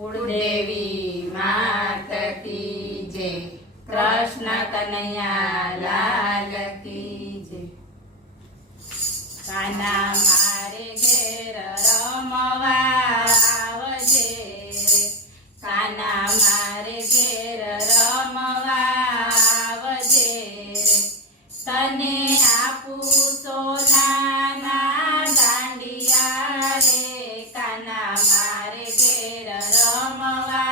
कुलदेवी मात की जय। कृष्ण कन्हैया लाल की जय। काना मारे घेर रमवा आवजे रे, काना मारे घेर रमवा आवजे रे। तने आपू सोनाना दांडिया रे, काना मारे घेर रमवा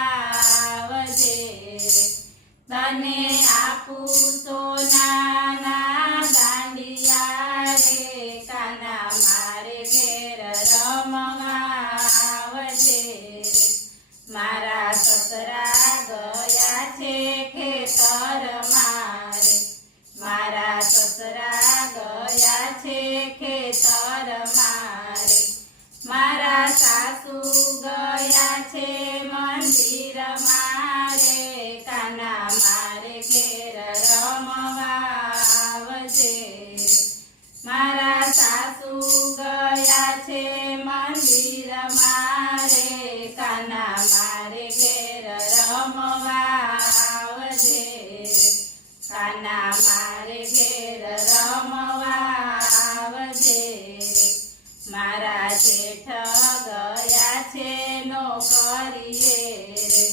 आवजे रे। तने आपू सोनाना दांडिया रे, काना मारे घेर रमवा आवजे रे। मारा ससरा गया छे खेतर मारे, मारा ससरा गया छे खेतर मारे। मारा सासू गया छे मंदिर मारे, काना मारे घेर रमवा आवजे रे। मारा सासू गया छे मंदिर मारे, काना मारे घेर रमवा आवजे रे। काना मारे घेर रमवा आवजे रे। मारा जेठ गया छे नौकरीए रे,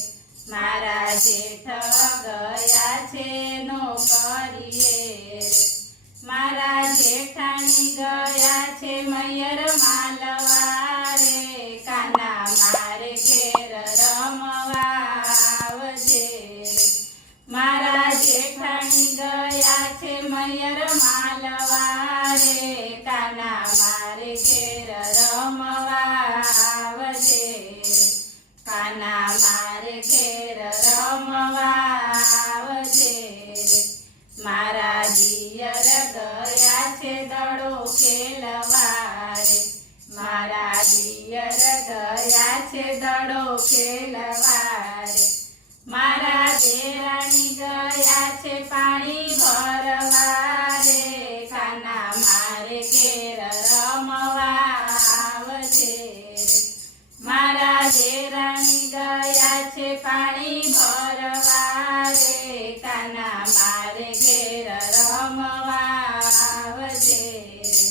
मारा जेठ गया छे नौकरीए रे। मारा जेठाणी गया छे मयर मालवा रे, काना मारे घेर रमवा आवजे रे। मारा जेठाणी गया छे मयर मालवा रे, काना मारे घेर रमवा आवजे रे। काना मारे घेर रमवा आवजे रे। मारा दियर गया छे दड़ो खेलवा रे, मारा दियर गया छे दड़ो खेलवा रे। मारा देराणी गया छे पाणी भरवा रे, काना मारे घेर रमवा आवजे रे। मारा देराणी गया छे पाणी भरवा रे, काना मारे घेर रमवा आवजे रे।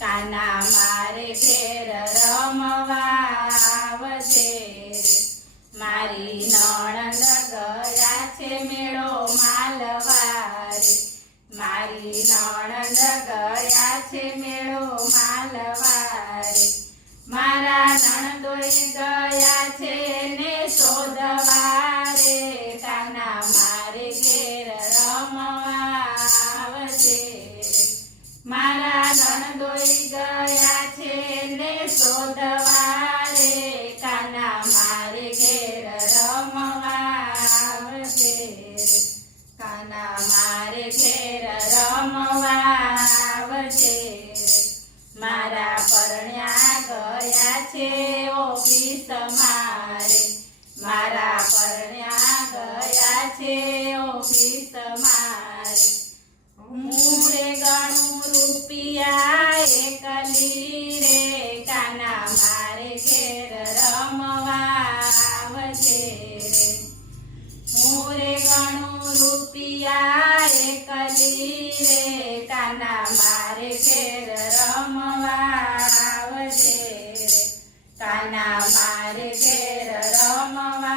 काना मारे घेर रमवा आवजे रे। मारी नणंद गया छे मेळो मालवा रे, मारी नणंद गया छे मेळो मालवा रे। मारा नणंदोय गया छे ने शोधवा रे, काना मारे घेर रमवा आवजे रे। मारा नणंदोय गया छे ने शोधवा रे, काना मारे घेर रमवा आवजे रे। काना मारे घेर रमवा आवजे रे। मारा परण्या गया छे ऑफिस मारे, मारा परण्या गया छे ऑफिस मारे। मूरे गणु रुपिया एकली रे, काना मारे घेर रमवा आवजे रे। मूरे गणु रुपिया एकली रे, काना मारे घेर रमवा आवजे रे। काना मारे घेर रमवा